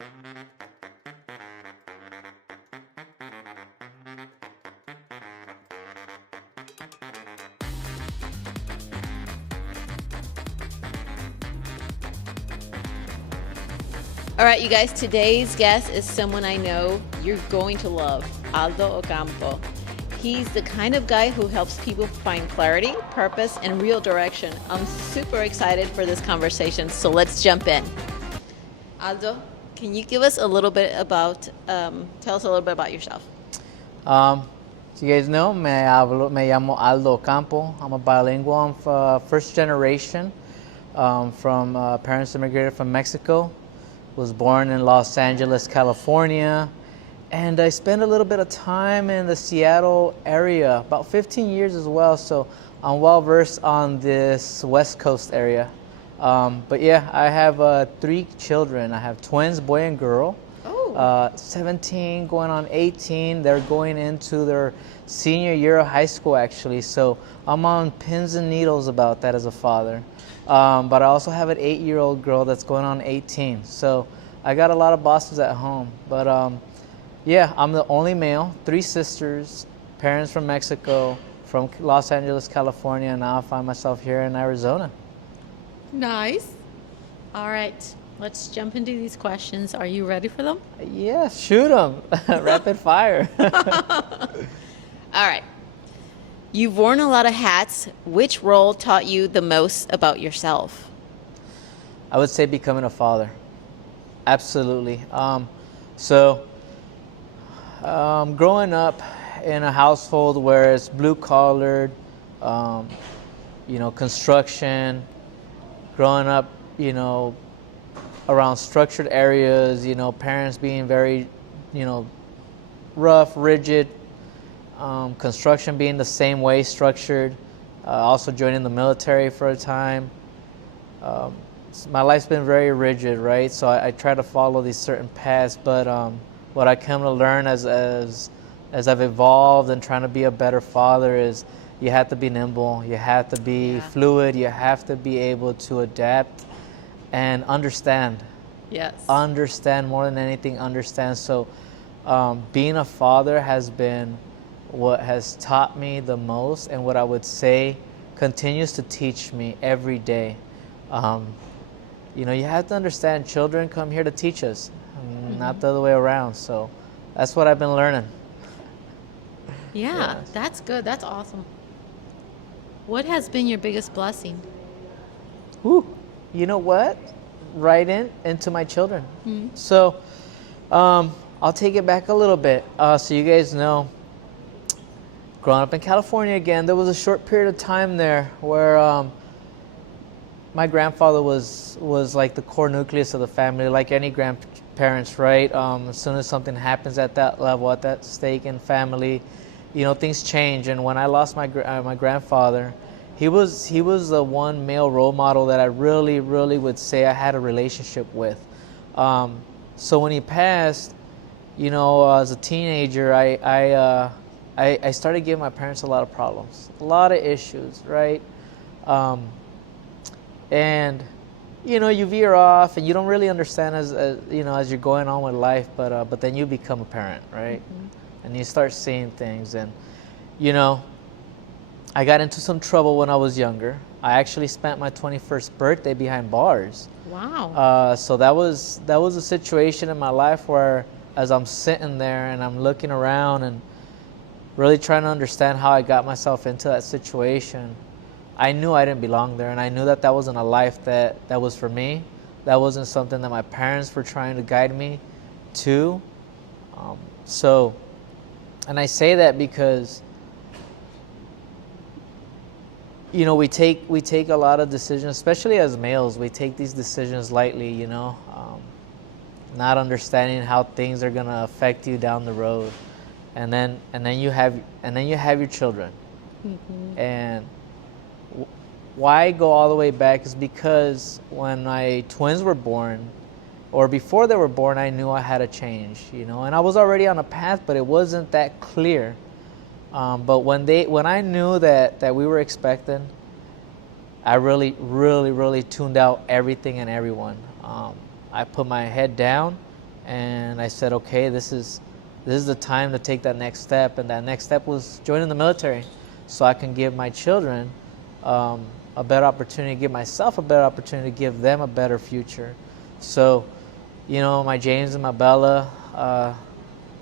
All right, you guys, today's guest is someone I know you're going to love, Aldo Ocampo. He's the kind of guy who helps people find clarity, purpose, and real direction. I'm super excited for this conversation, so let's jump in. Aldo, can you give us a little bit about, tell us a little bit about yourself? So you guys know, me llamo Aldo Ocampo. I'm a bilingual. I'm first generation from parents immigrated from Mexico. Was born in Los Angeles, California, and I spent a little bit of time in the Seattle area, about 15 years as well, so I'm well versed on this West Coast area. But yeah, I have 3 children. I have twins, boy and girl. 17 going on 18. They're going into their senior year of high school actually, so I'm on pins and needles about that as a father. But I also have an 8-year-old girl that's going on 18. So I got a lot of bosses at home. But yeah, I'm the only male, 3 sisters, parents from Mexico, from Los Angeles, California, and now I find myself here in Arizona. Nice. All right, let's jump into these questions. Are you ready for them? Yeah, shoot them. Rapid fire. All right. You've worn a lot of hats. Which role taught you the most about yourself? I would say becoming a father. Absolutely. Growing up in a household where it's blue collared, construction, growing up, around structured areas, parents being very, rough, rigid, construction being the same way structured, also joining the military for a time. My life's been very rigid, right? So I try to follow these certain paths, but what I come to learn as I've evolved and trying to be a better father is you have to be nimble, you have to be fluid, you have to be able to adapt and understand. Yes. Understand more than anything, understand. So being a father has been what has taught me the most, and what I would say continues to teach me every day. You have to understand children come here to teach us, not the other way around. So that's what I've been learning. Yeah, Yes. that's good. That's awesome. What has been your biggest blessing? Whew. You know what? Right into my children. So I'll take it back a little bit. So you guys know, growing up in California again, there was a short period of time there where my grandfather was like the core nucleus of the family, like any grandparents, right? As soon as something happens at that level, at that stake in family, things change. And when I lost my grandfather, he was the one male role model that I really, really would say I had a relationship with. So when he passed, as a teenager, I started giving my parents a lot of problems, a lot of issues, right? And you veer off and you don't really understand as you're going on with life, but then you become a parent, right? And you start seeing things, and I got into some trouble when I was younger. I actually spent my 21st birthday behind bars. Wow. So that was a situation in my life where, as I'm sitting there and I'm looking around and really trying to understand how I got myself into that situation, I knew I didn't belong there, and I knew that wasn't a life that was for me. That wasn't something that my parents were trying to guide me to. And I say that because we take a lot of decisions, especially as males. We take these decisions lightly, not understanding how things are gonna affect you down the road, and then you have your children. And why I go all the way back is because when my twins were born, or before they were born, I knew I had to change, and I was already on a path, but it wasn't that clear. But when I knew that we were expecting, I really, really, really tuned out everything and everyone. I put my head down and I said, okay, this is the time to take that next step, and that next step was joining the military, so I can give my children a better opportunity, give myself a better opportunity, give them a better future. So, you know, my James and my Bella,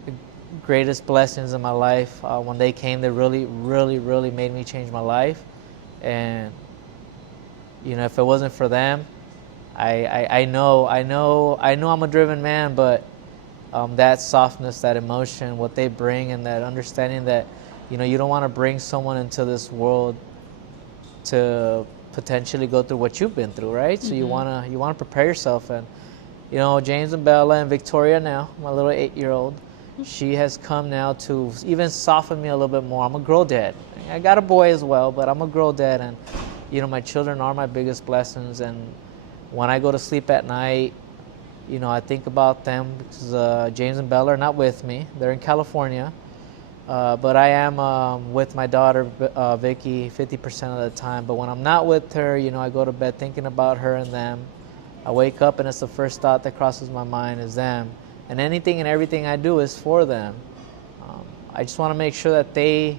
the greatest blessings in my life. When they came, they really, really, really made me change my life. And, you know, if it wasn't for them, I know I'm a driven man, but that softness, that emotion, what they bring, and that understanding that, you know, you don't want to bring someone into this world to potentially go through what you've been through, right? So you wanna prepare yourself. And, you know, James and Bella and Victoria now, my little 8-year-old, she has come now to even soften me a little bit more. I'm a girl dad. I got a boy as well, but I'm a girl dad, and, you know, my children are my biggest blessings. And when I go to sleep at night, you know, I think about them because James and Bella are not with me. They're in California. But I am with my daughter, Vicky, 50% of the time. But when I'm not with her, you know, I go to bed thinking about her and them. I wake up and it's the first thought that crosses my mind is them. And anything and everything I do is for them. I just want to make sure that they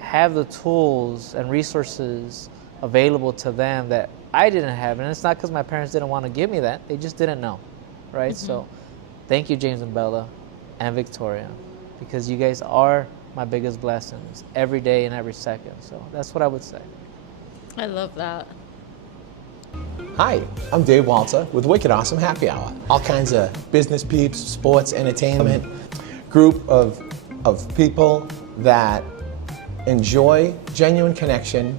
have the tools and resources available to them that I didn't have. And it's not because my parents didn't want to give me that. They just didn't know, right? So thank you, James and Bella and Victoria, because you guys are my biggest blessings every day and every second. So that's what I would say. I love that. Hi, I'm Dave Walter with Wicked Awesome Happy Hour. All kinds of business peeps, sports, entertainment, group of people that enjoy genuine connection,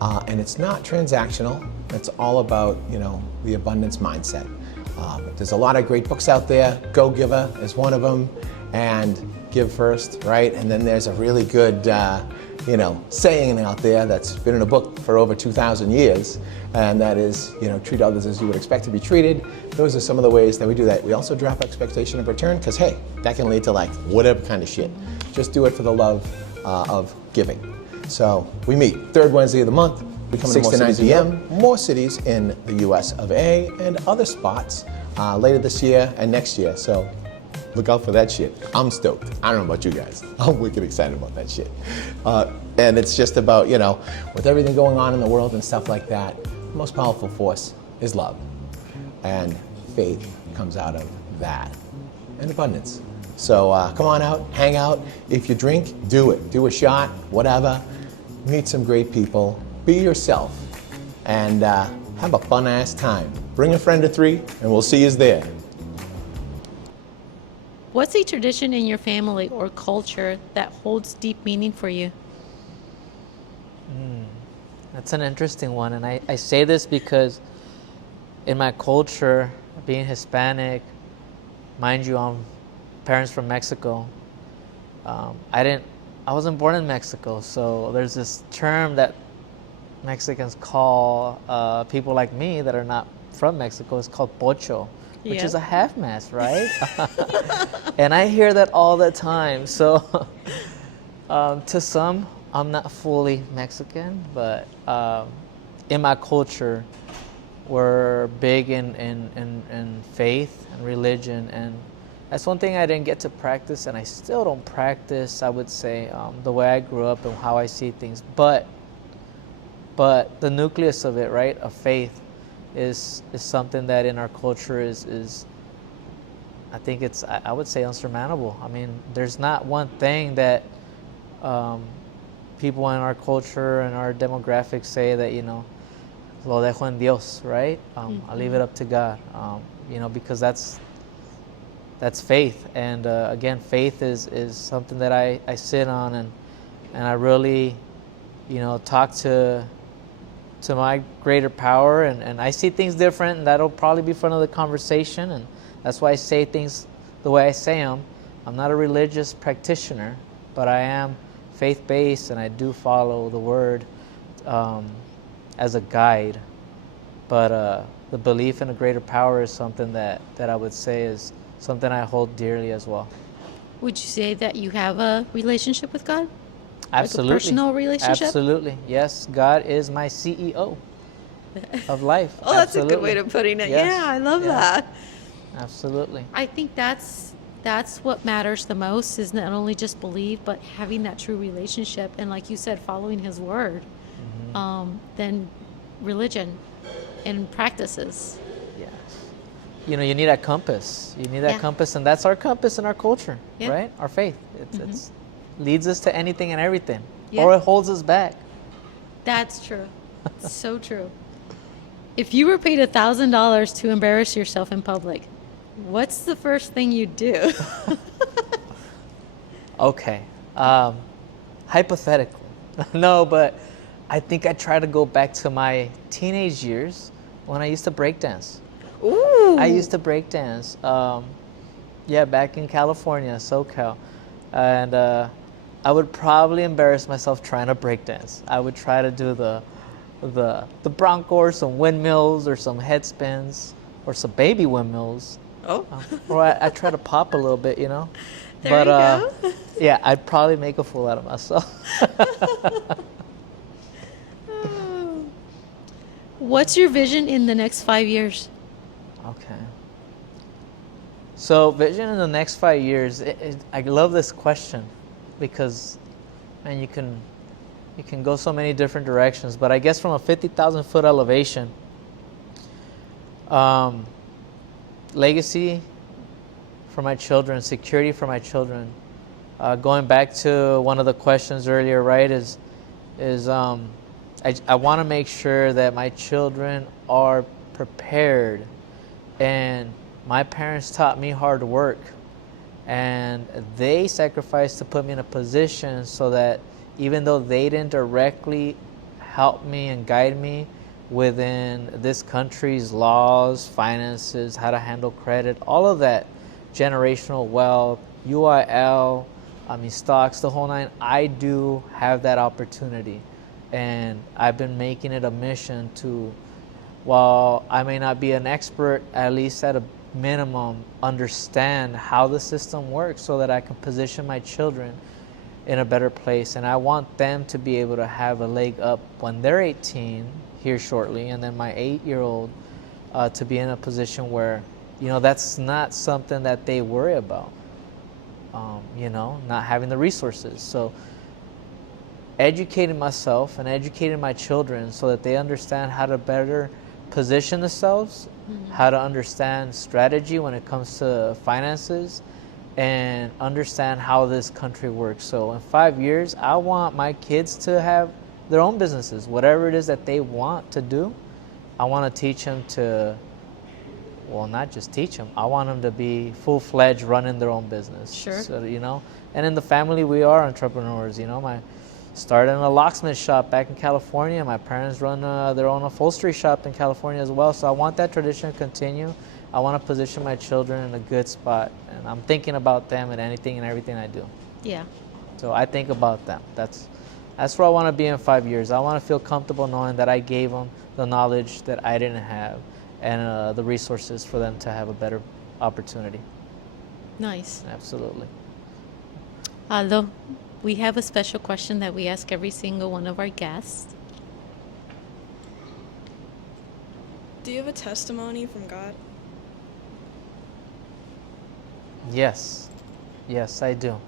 and it's not transactional. It's all about, you know, the abundance mindset. There's a lot of great books out there. Go Giver is one of them, and Give First, right? And then there's a really good, you know, saying out there that's been in a book for over 2,000 years, and that is, you know, treat others as you would expect to be treated. Those are some of the ways that we do that. We also drop expectation of return, because hey, that can lead to like whatever kind of shit. Just do it for the love of giving. So we meet third Wednesday of the month. We come 6 to 9 p.m. More cities in the U.S. of A. and other spots later this year and next year. So look out for that shit. I'm stoked. I don't know about you guys. I'm wicked excited about that shit. And it's just about, you know, with everything going on in the world and stuff like that, the most powerful force is love. And faith comes out of that. And abundance. So come on out, hang out. If you drink, do it. Do a shot, whatever. Meet some great people. Be yourself. And have a fun-ass time. Bring a friend of 3, and we'll see you there. What's a tradition in your family or culture that holds deep meaning for you? That's an interesting one. And I say this because in my culture, being Hispanic, mind you, I'm parents from Mexico. I wasn't born in Mexico, so there's this term that Mexicans call people like me that are not from Mexico. It's called pocho, which is a half-mast, right? And I hear that all the time. So to some, I'm not fully Mexican, but in my culture, we're big in faith and religion, and that's one thing I didn't get to practice, and I still don't practice, I would say, the way I grew up and how I see things. But the nucleus of it, right, of faith, is something that in our culture is I think it's, I would say, unsurmountable. I mean, there's not one thing that people in our culture and our demographics say that, you know, lo dejo en Dios, right? I leave it up to God, you know, because that's faith. And again, faith is something that I sit on, and I really, you know, talk to my greater power, and I see things different, and that'll probably be for another conversation, and that's why I say things the way I say them. I'm not a religious practitioner, but I am faith-based, and I do follow the word as a guide. But the belief in a greater power is something that I would say is something I hold dearly as well. Would you say that you have a relationship with God? Absolutely. Like a personal relationship? Absolutely. Yes, God is my CEO of life. Oh, that's a good way of putting it. Yes. Yeah, I love that. Absolutely. I think that's what matters the most, is not only just believe, but having that true relationship, and like you said, following His word, than religion and practices. Yes. You need that compass. You need that Yeah. compass, and that's our compass in our culture, Yeah. right? Our faith. It's leads us to anything and everything, Yeah. or it holds us back. That's true. So true. If you were paid $1,000 to embarrass yourself in public, what's the first thing you'd do? Okay. Hypothetically. No, but I think I try to go back to my teenage years when I used to break dance. Ooh. I used to break dance. Back in California, SoCal. And I would probably embarrass myself trying to break dance. I would try to do the bronco or some windmills or some head spins or some baby windmills. Oh. Or I try to pop a little bit, you know. There you go. Yeah, I'd probably make a fool out of myself. What's your vision in the next 5 years? Okay. So vision in the next 5 years, I love this question because, man, you can go so many different directions. But I guess from a 50,000 foot elevation, legacy for my children, security for my children. Going back to one of the questions earlier, right, I want to make sure that my children are prepared. And my parents taught me hard work, and they sacrificed to put me in a position so that even though they didn't directly help me and guide me within this country's laws, finances, how to handle credit, all of that, generational wealth, UIL, stocks, the whole nine, I do have that opportunity. And I've been making it a mission to, while I may not be an expert, at least at a minimum, understand how the system works so that I can position my children in a better place. And I want them to be able to have a leg up when they're 18 here shortly, and then my 8-year-old to be in a position where, that's not something that they worry about, not having the resources. So educating myself and educating my children so that they understand how to better position themselves, how to understand strategy when it comes to finances, and understand how this country works. So in 5 years, I want my kids to have their own businesses, whatever it is that they want to do. I want to teach them to, well, not just teach them, I want them to be full-fledged running their own business. Sure. So, and in the family, we are entrepreneurs. My started in a locksmith shop back in California. My parents run their own upholstery shop in California as well. So I want that tradition to continue. I want to position my children in a good spot. And I'm thinking about them in anything and everything I do. Yeah. So I think about them. That's where I want to be in 5 years. I want to feel comfortable knowing that I gave them the knowledge that I didn't have, and the resources for them to have a better opportunity. Nice. Absolutely. Aldo, we have a special question that we ask every single one of our guests. Do you have a testimony from God? Yes. Yes, I do.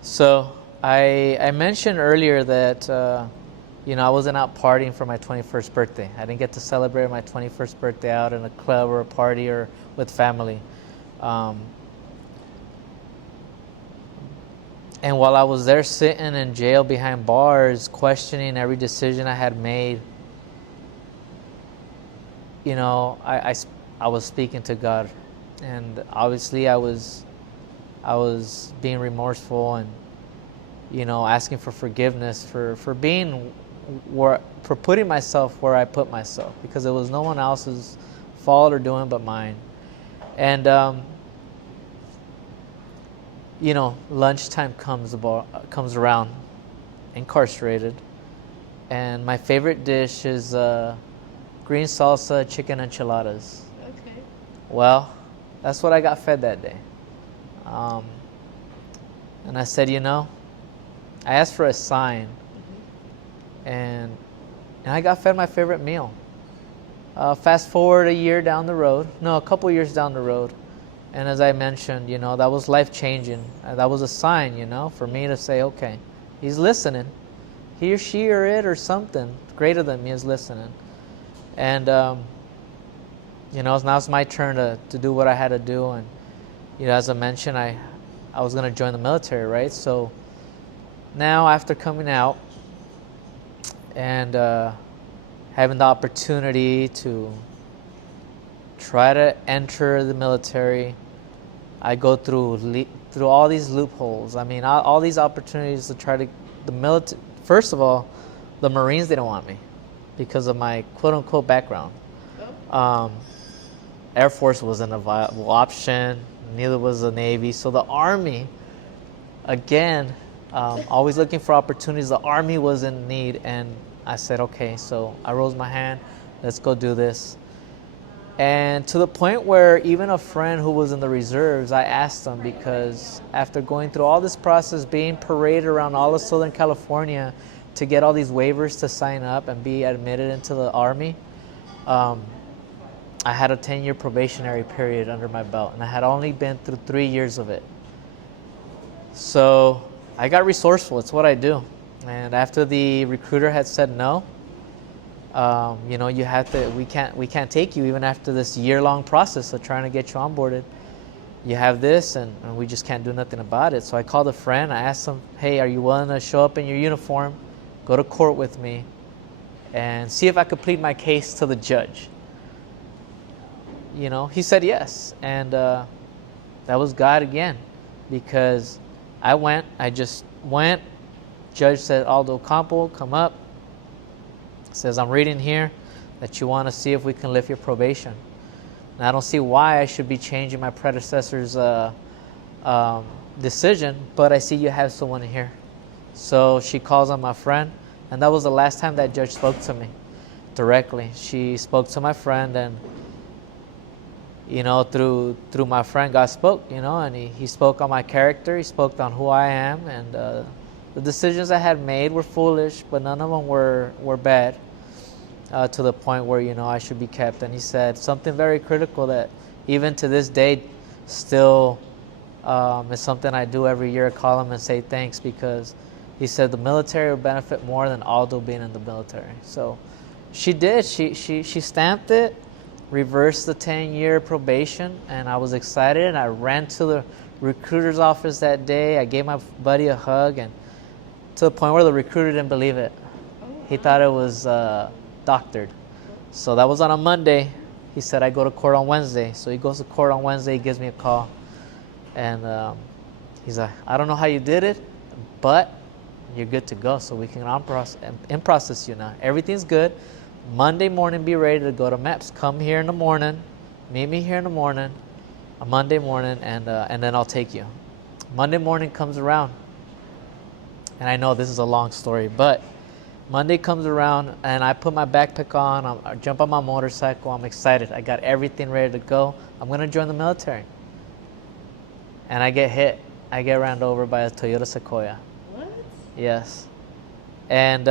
So I mentioned earlier that I wasn't out partying for my 21st birthday. I didn't get to celebrate my 21st birthday out in a club or a party or with family. And while I was there sitting in jail behind bars, questioning every decision I had made, I was speaking to God, and obviously I was being remorseful and asking for forgiveness for being for putting myself where I put myself, because it was no one else's fault or doing but mine. And lunchtime comes around, incarcerated, and my favorite dish is green salsa chicken enchiladas. Okay. Well, that's what I got fed that day. And I said, I asked for a sign, and I got fed my favorite meal. Fast forward a year down the road, no, a couple years down the road, and as I mentioned, that was life changing. That was a sign, for me to say, okay, he's listening. He or she or it or something greater than me is listening. And, now it's my turn to do what I had to do. And, as I mentioned, I was going to join the military, right? So now after coming out and having the opportunity to try to enter the military, I go through all these loopholes. I mean, all these opportunities to try to the military. First of all, the Marines didn't want me because of my quote-unquote background. Air Force wasn't a viable option. Neither was the Navy. So the Army, again, always looking for opportunities. The Army was in need, and I said, okay. So I rose my hand. Let's go do this. And to the point where even a friend who was in the reserves, I asked him, because after going through all this process, being paraded around all of Southern California to get all these waivers to sign up and be admitted into the Army, I had a 10-year probationary period under my belt, and I had only been through 3 years of it. So I got resourceful. It's what I do. And after the recruiter had said no, you have to. We can't take you even after this year-long process of trying to get you onboarded. You have this, and we just can't do nothing about it. So I called a friend. I asked him, "Hey, are you willing to show up in your uniform, go to court with me, and see if I could plead my case to the judge?" He said yes, and that was God again, because I just went. Judge said, "Aldo Ocampo, come up." Says, "I'm reading here that you want to see if we can lift your probation. And I don't see why I should be changing my predecessor's decision, but I see you have someone here." So she calls on my friend, and that was the last time that judge spoke to me directly. She spoke to my friend, and through my friend, God spoke, and he spoke on my character. He spoke on who I am, and the decisions I had made were foolish, but none of them were bad, to the point where, I should be kept. And he said something very critical that even to this day still is something I do every year. I call him and say thanks, because he said the military will benefit more than Aldo being in the military. So she did. She stamped it, reversed the 10-year probation, and I was excited. And I ran to the recruiter's office that day. I gave my buddy a hug, and to the point where the recruiter didn't believe it. He thought it was doctored. So that was on a Monday. He said, "I go to court on Wednesday." So he goes to court on Wednesday. He gives me a call, and he's like, "I don't know how you did it, but you're good to go. So we can in process you now. Everything's good. Monday morning, be ready to go to MEPS. Come here in the morning. Meet me here in the morning, a Monday morning, and then I'll take you." Monday morning comes around, and I know this is a long story, but Monday comes around, and I put my backpack on. I jump on my motorcycle. I'm excited. I got everything ready to go. I'm going to join the military. And I get hit. I get ran over by a Toyota Sequoia. What? Yes. And,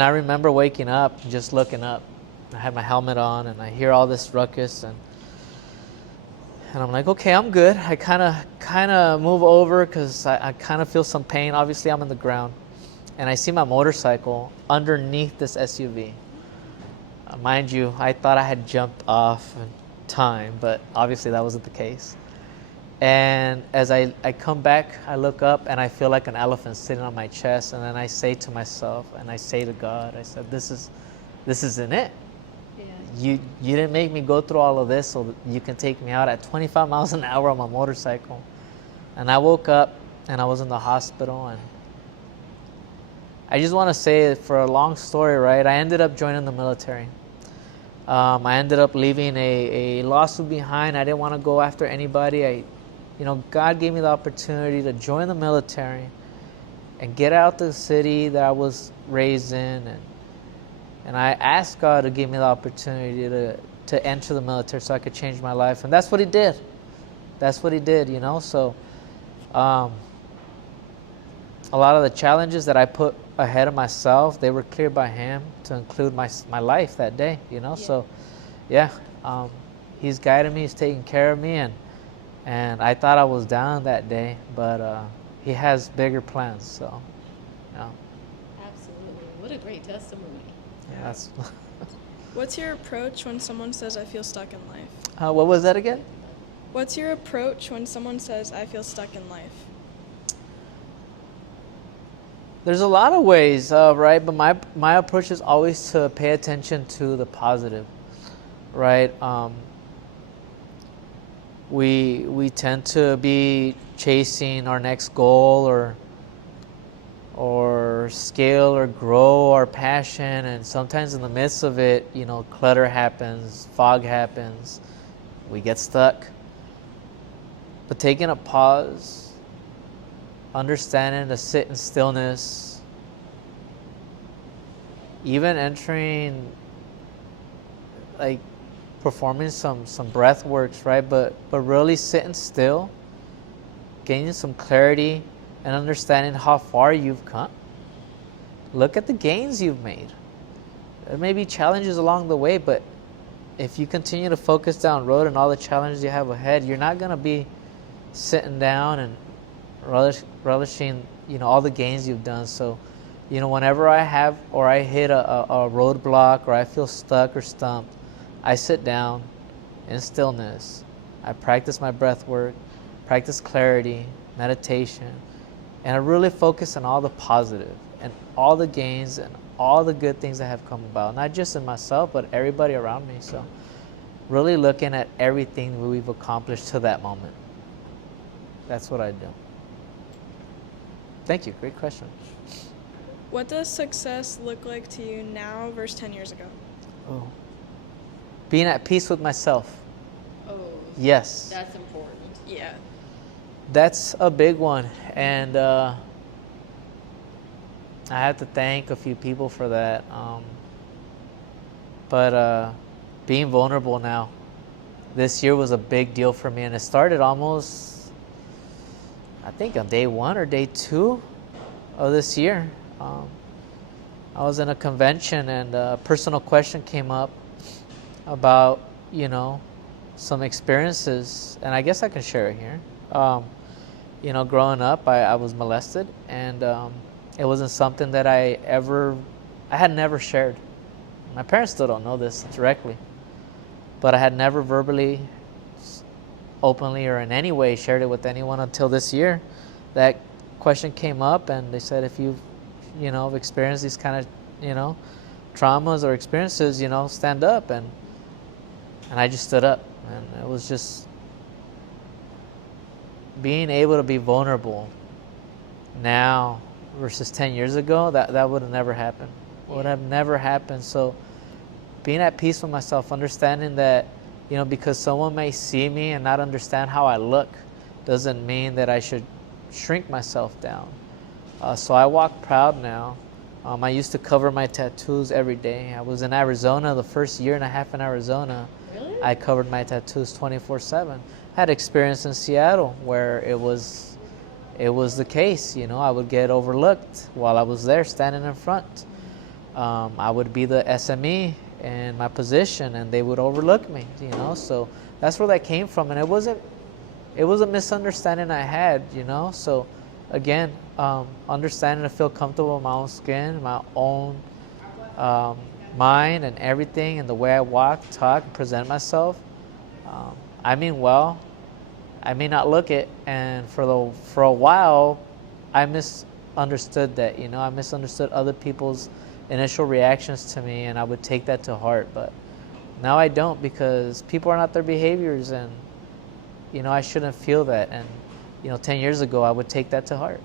I remember waking up, just looking up. I had my helmet on, and I hear all this ruckus, and I'm like, okay, I'm good. I kind of move over because I kind of feel some pain. Obviously, I'm on the ground. And I see my motorcycle underneath this SUV. Mind you, I thought I had jumped off in time, but obviously that wasn't the case. And as I come back, I look up, and I feel like an elephant sitting on my chest. And then I say to myself, and I say to God, I said, this isn't it. You didn't make me go through all of this so that you can take me out at 25 miles an hour on my motorcycle. And I woke up, and I was in the hospital, and I just want to say, for a long story, right, I ended up joining the military. I ended up leaving a lawsuit behind. I didn't want to go after anybody. God gave me the opportunity to join the military and get out the city that I was raised in, and I asked God to give me the opportunity to enter the military so I could change my life. And that's what he did. That's what he did, So a lot of the challenges that I put ahead of myself, they were cleared by Him to include my life that day, you know. Yeah. So, yeah, He's guiding me, He's taking care of me, and I thought I was down that day, but He has bigger plans. So, yeah, Absolutely. What a great testimony. yeah, that's. What's your approach when someone says, I feel stuck in life? What was that again? What's your approach when someone says, I feel stuck in life? There's a lot of ways, right? But my approach is always to pay attention to the positive, right? We tend to be chasing our next goal or scale or grow our passion, and sometimes in the midst of it, you know, clutter happens, fog happens, we get stuck. But taking a pause, understanding to sit in stillness, even entering, like, performing some breath works, right? But really sitting still, gaining some clarity and understanding how far you've come. Look at the gains you've made. There may be challenges along the way, but if you continue to focus down road and all the challenges you have ahead, you're not going to be sitting down and relishing, you know, all the gains you've done. So, you know, whenever I have or I hit a roadblock or I feel stuck or stumped, I sit down in stillness. I practice my breath work, practice clarity, meditation, and I really focus on all the positive and all the gains and all the good things that have come about, not just in myself, but everybody around me. So really looking at everything we've accomplished to that moment. That's what I do. Thank you. Great question. What does success look like to you now versus 10 years ago? Oh. Being at peace with myself. Oh, Yes. that's important. Yeah. That's a big one. And I have to thank a few people for that. But being vulnerable now, this year was a big deal for me. And it started almost, I think, on day 1 or day 2 of this year. I was in a convention and a personal question came up about, you know, some experiences. And I guess I can share it here. You know, growing up, I was molested, and it wasn't something that I had never shared. My parents still don't know this directly, but I had never verbally, openly, or in any way shared it with anyone until this year. That question came up, and they said, if you've, you know, experienced these kind of, you know, traumas or experiences, you know, stand up, and I just stood up, and it was just being able to be vulnerable now versus 10 years ago. That would have never happened. Would have never happened. So being at peace with myself, understanding that, you know, because someone may see me and not understand how I look, doesn't mean that I should shrink myself down. So I walk proud now. I used to cover my tattoos every day. I was in Arizona, the first year and a half in Arizona. Really? I covered my tattoos 24/7. Had experience in Seattle where it was the case. You know, I would get overlooked while I was there standing in front. I would be the SME in my position, and they would overlook me. You know, so that's where that came from, and it was a misunderstanding I had. You know, so again, understanding to feel comfortable in my own skin, my own mind, and everything, and the way I walk, talk, and present myself. I mean well. I may not look it, and for a while, I misunderstood that. You know, I misunderstood other people's initial reactions to me, and I would take that to heart. But now I don't, because people are not their behaviors, and you know, I shouldn't feel that. And you know, 10 years ago, I would take that to heart,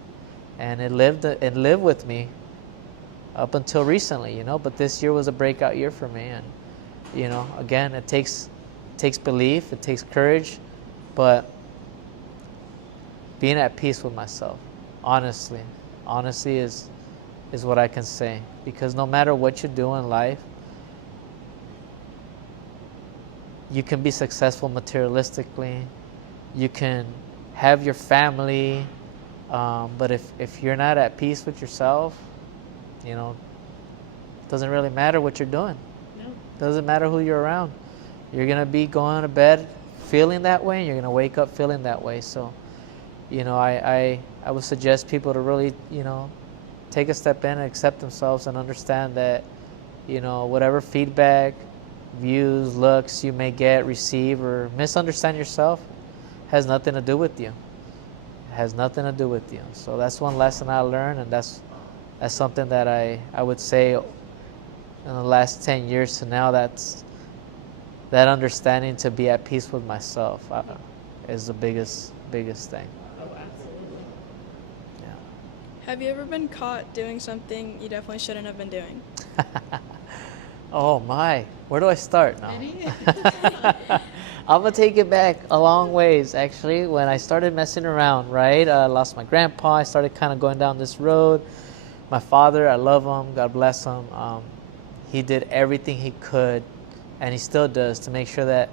and it lived with me up until recently. You know, but this year was a breakout year for me, and you know, again, it takes belief, it takes courage, but being at peace with myself, honestly is what I can say. Because no matter what you do in life, you can be successful materialistically, you can have your family, but if you're not at peace with yourself, you know, doesn't really matter what you're doing. No. Doesn't matter who you're around. You're going to be going to bed feeling that way, and you're going to wake up feeling that way. So, you know, I would suggest people to really, you know, take a step in and accept themselves and understand that, you know, whatever feedback, views, looks you may get, receive, or misunderstand yourself has nothing to do with you. It has nothing to do with you. So that's one lesson I learned, and that's something that I would say in the last 10 years to now, that's that understanding to be at peace with myself is the biggest thing. Oh, absolutely. Yeah. Have you ever been caught doing something you definitely shouldn't have been doing? Oh my, where do I start now? Any? I'm gonna take it back a long ways, actually. When I started messing around, right? I lost my grandpa. I started kind of going down this road. My father, I love him. God bless him. He did everything he could, and he still does, to make sure that,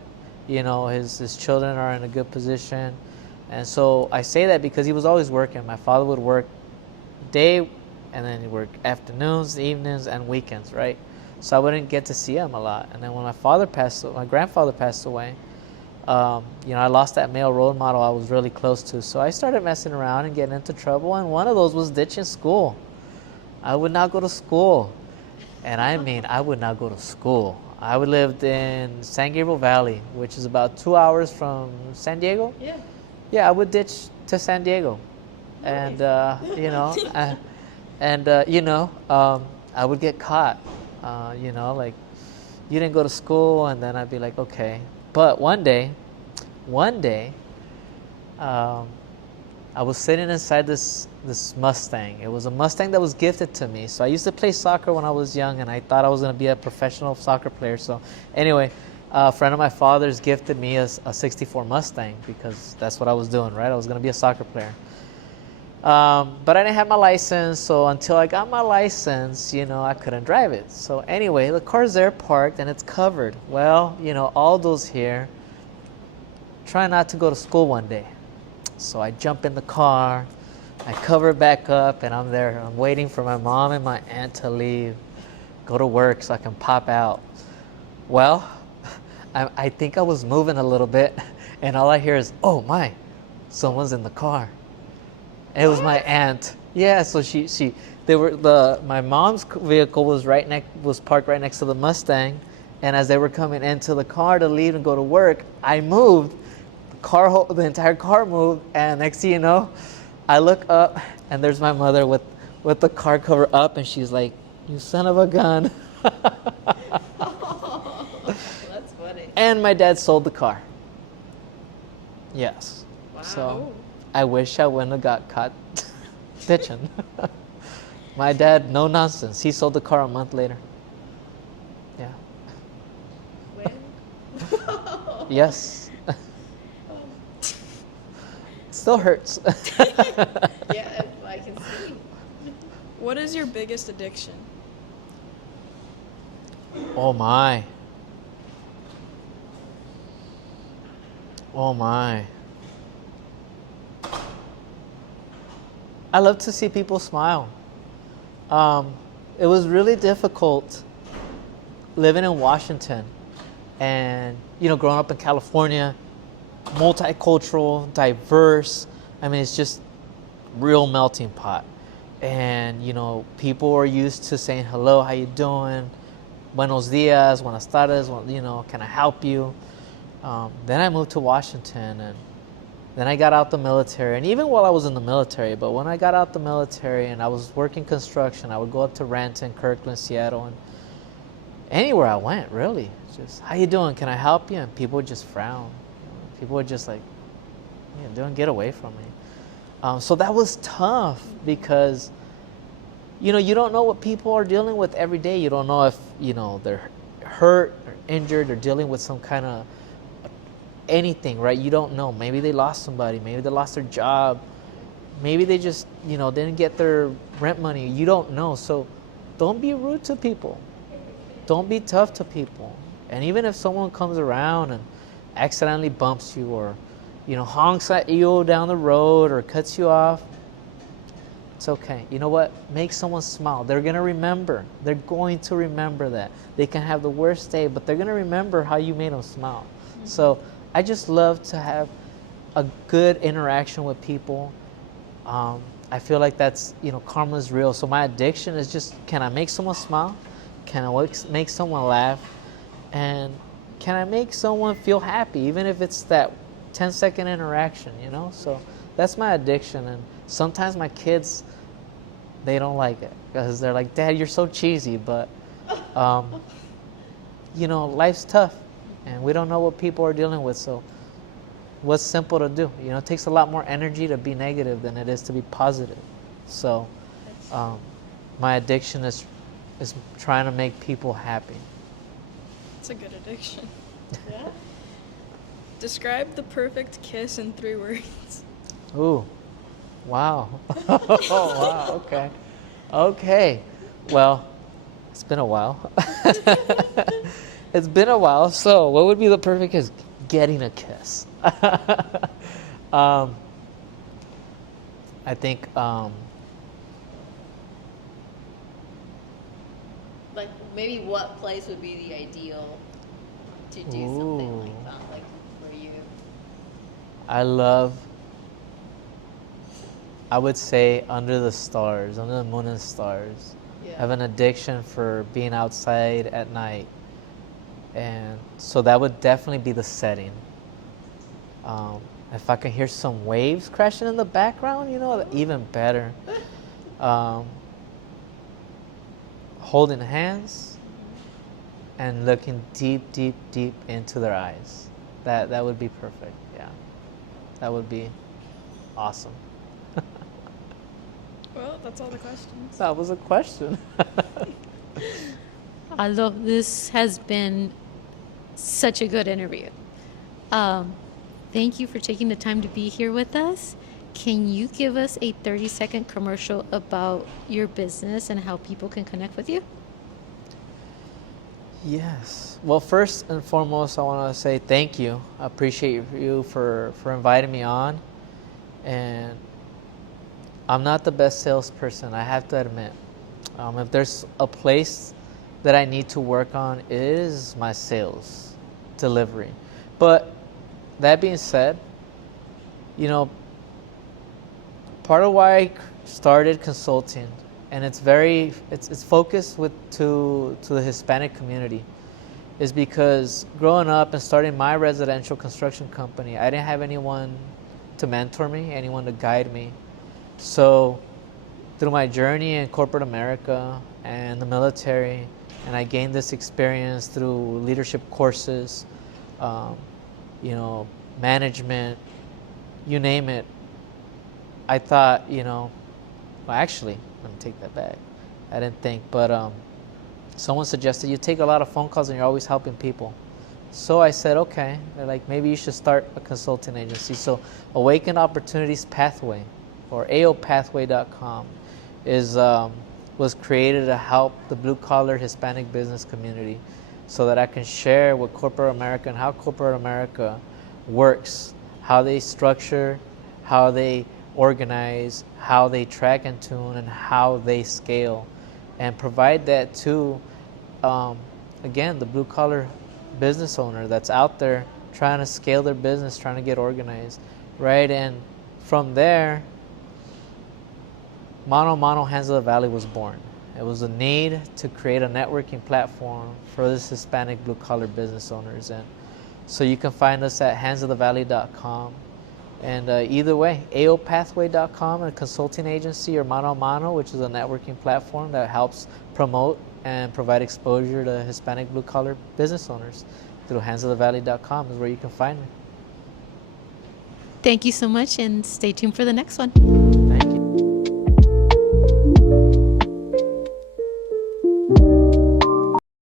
you know, his children are in a good position. And so I say that because he was always working. My father would work day, and then he'd work afternoons, evenings, and weekends, right? So I wouldn't get to see him a lot. And then when my grandfather passed away, you know, I lost that male role model I was really close to. So I started messing around and getting into trouble, and one of those was ditching school. I would not go to school. And I mean, I would not go to school. I lived in San Gabriel Valley, which is about 2 hours from San Diego. Yeah. Yeah, I would ditch to San Diego. And, you know, you know, I would get caught, you know, like, you didn't go to school, and then I'd be like, okay. But one day, I was sitting inside this Mustang. It was a Mustang that was gifted to me. So I used to play soccer when I was young, and I thought I was going to be a professional soccer player. So anyway, a friend of my father's gifted me a 64 Mustang, because that's what I was doing, right? I was going to be a soccer player. But I didn't have my license, so until I got my license, you know, I couldn't drive it. So anyway, the car's there parked, and it's covered. Well, you know, Aldo's here. Try not to go to school one day. So I jump in the car, I cover it back up, and I'm there. I'm waiting for my mom and my aunt to leave, go to work so I can pop out. Well, I think I was moving a little bit, and all I hear is, oh my, someone's in the car. It was my aunt. Yeah, so my mom's vehicle was parked right next to the Mustang, and as they were coming into the car to leave and go to work, I moved. The entire car moved, and next thing you know, I look up, and there's my mother with the car cover up, and she's like, "You son of a gun!" Oh, that's funny. And my dad sold the car. Yes. Wow. So I wish I wouldn't have got caught ditching. My dad, no nonsense. He sold the car a month later. Yeah. When? Yes. Still hurts. Yeah, I can see. What is your biggest addiction? Oh my. Oh my. I love to see people smile. It was really difficult living in Washington, and, you know, growing up in California, multicultural, diverse. I mean, it's just real melting pot. And, you know, people are used to saying hello, how you doing? Buenos dias, buenas tardes, you know, can I help you? Then I moved to Washington, and then I got out the military. And even while I was in the military, but when I got out the military and I was working construction, I would go up to Renton, Kirkland, Seattle, and anywhere I went, really. Just, how you doing? Can I help you? And people would just frown. People would just like, yeah, don't get away from me. So that was tough, because, you know, you don't know what people are dealing with every day. You don't know if, you know, they're hurt or injured or dealing with some kind of anything, right? You don't know. Maybe they lost somebody. Maybe they lost their job. Maybe they just, you know, didn't get their rent money. You don't know. So don't be rude to people. Don't be tough to people. And even if someone comes around and accidentally bumps you, or, you know, honks at you down the road or cuts you off, It's okay. You know what? Make someone smile. They're going to remember. They're going to remember that. They can have the worst day, but they're going to remember how you made them smile. So I just love to have a good interaction with people. I feel like that's, karma is real. So my addiction is just, can I make someone smile? Can I make someone laugh? And can I make someone feel happy, even if it's that 10-second interaction, So that's my addiction. And sometimes my kids, they don't like it because they're like, Dad, you're so cheesy. But, life's tough and we don't know what people are dealing with. So what's simple to do? It takes a lot more energy to be negative than it is to be positive. So my addiction is trying to make people happy. It's a good addiction. Yeah. Describe the perfect kiss in 3 words. Ooh, wow. Oh, wow, okay. Okay, well, it's been a while. It's been a while, so what would be the perfect kiss? Getting a kiss. I think Like maybe what place would be the ideal to do something like that, like for you? I would say under the stars, under the moon and stars. Yeah. I have an addiction for being outside at night. And so that would definitely be the setting. If I can hear some waves crashing in the background, even better. Holding hands and looking deep, deep, deep into their eyes. That would be perfect, yeah. That would be awesome. Well, that's all the questions. That was a question. Aldo, this has been such a good interview. Thank you for taking the time to be here with us. Can you give us a 30-second commercial about your business and how people can connect with you? Yes. Well, first and foremost, I want to say thank you. I appreciate you for inviting me on. And I'm not the best salesperson, I have to admit. If there's a place that I need to work on, it is my sales delivery. But that being said, part of why I started consulting, and it's focused to the Hispanic community, is because growing up and starting my residential construction company, I didn't have anyone to mentor me, anyone to guide me. So through my journey in corporate America and the military, and I gained this experience through leadership courses, management, you name it. I thought, well, actually, let me take that back. I didn't think, but someone suggested you take a lot of phone calls and you're always helping people. So I said, okay. They're like, maybe you should start a consulting agency. So Awakened Opportunities Pathway, or aopathway.com, was created to help the blue-collar Hispanic business community so that I can share with corporate America and how corporate America works, how they structure, how they organize, how they track and tune, and how they scale, and provide that to, again, the blue-collar business owner that's out there trying to scale their business, trying to get organized, right? And from there, Mano Mano Hands of the Valley was born. It was a need to create a networking platform for this Hispanic blue-collar business owners. And so you can find us at handsofthevalley.com. And either way, aopathway.com, a consulting agency, or Mano Mano, which is a networking platform that helps promote and provide exposure to Hispanic blue-collar business owners, through handsofthevalley.com is where you can find me. Thank you so much, and stay tuned for the next one. Thank you.